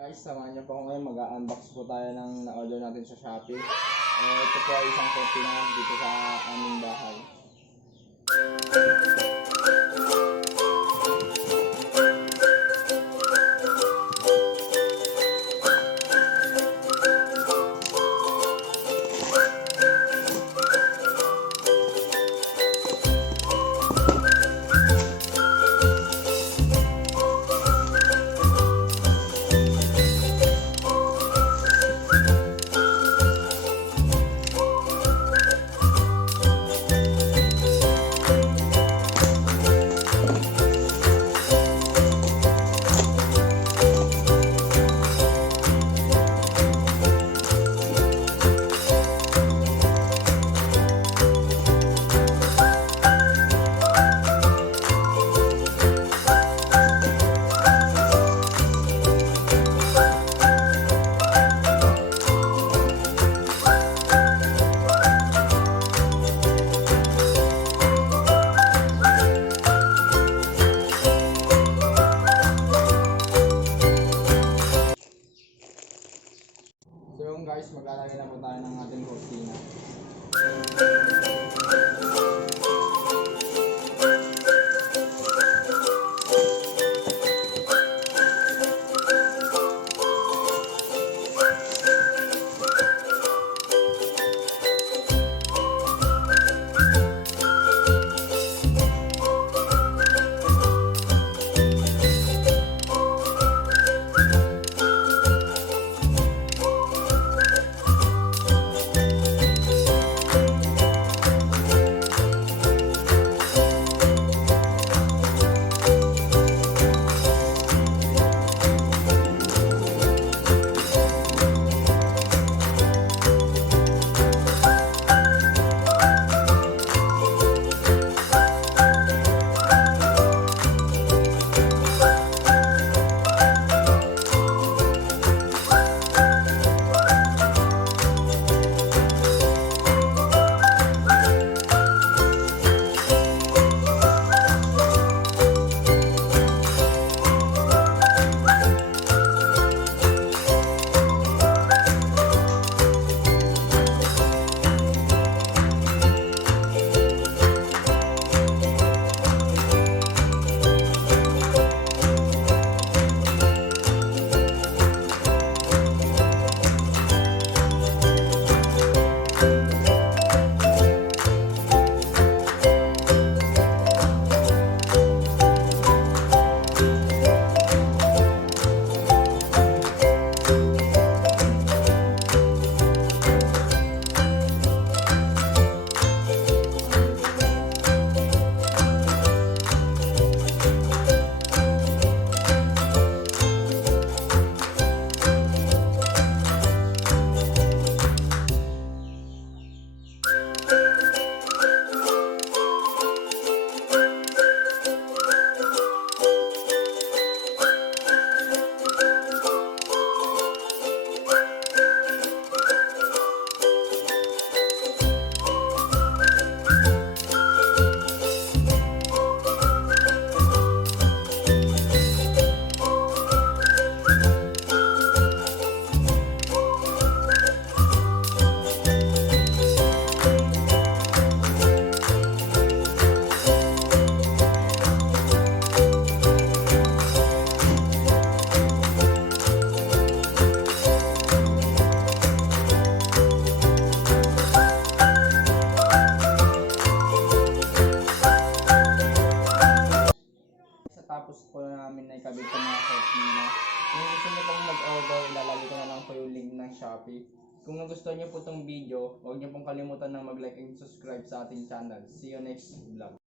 Guys, samahan niyo po ako ngayon. Mag-unbox po tayo ng na-order natin sa Shopee. Ito po ay isang Kurtina dito sa aming bahay. So yung guys, maglalagay na po tayo ng ating Kurtina. Tapos po namin na ikabit sa mga Kurtina. Kung gusto niyo pong mag-order, ilalagay ko na lang po yung link ng Shopee. Kung nagustuhan niyo po itong video, huwag niyo pong kalimutan na mag-like and subscribe sa ating channel. See you next vlog.